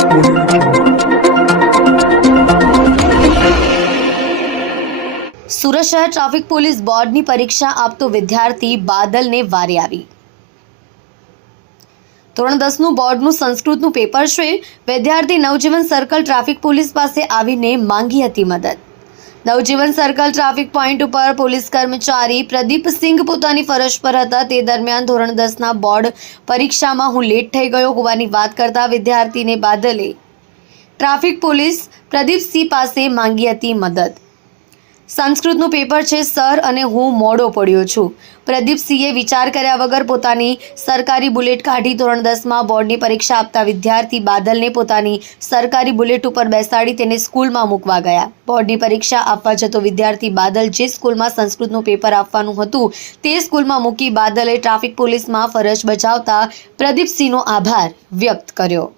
સુરત શહેર traffic police બોર્ડની પરીક્ષા આપતો વિદ્યાર્થી બાદલને વારે આવી। ધોરણ 10નું બોર્ડનું સંસ્કૃતનું પેપર છે। વિદ્યાર્થી નવજીવન સર્કલ ટ્રાફિક પોલીસ પાસે આવીને માંગી હતી મદદ। નવજીવન સર્કલ ટ્રાફિક પોઈન્ટ ઉપર પોલીસ કર્મચારી પ્રદીપસિંહ પોતાની ફરજ પર હતા। તે દરમિયાન ધોરણ 10ના બોર્ડ પરીક્ષામાં હું લેટ થઈ ગયો હોવાની વાત કરતા વિદ્યાર્થીને બાદલે ટ્રાફિક પોલીસ પ્રદીપસિંહ પાસે માંગી હતી મદદ। સંસ્કૃતનું પેપર છે સર અને હું મોડો પડ્યો છું। પ્રદીપસિંહે વિચાર કર્યા વગર પોતાની સરકારી બુલેટ કાઢી ધોરણ 10માં બોર્ડની પરીક્ષા આપતા વિદ્યાર્થી બાદલને પોતાની સરકારી બુલેટ ઉપર બેસાડી તેને સ્કૂલમાં મૂકવા ગયા। બોર્ડની પરીક્ષા આપવા જતો વિદ્યાર્થી બાદલ જે સ્કૂલમાં સંસ્કૃતનું પેપર આપવાનું હતું તે સ્કૂલમાં મૂકી બાદલે ટ્રાફિક પોલીસમાં ફરજ બજાવતા પ્રદીપસિંહનો આભાર વ્યક્ત કર્યો।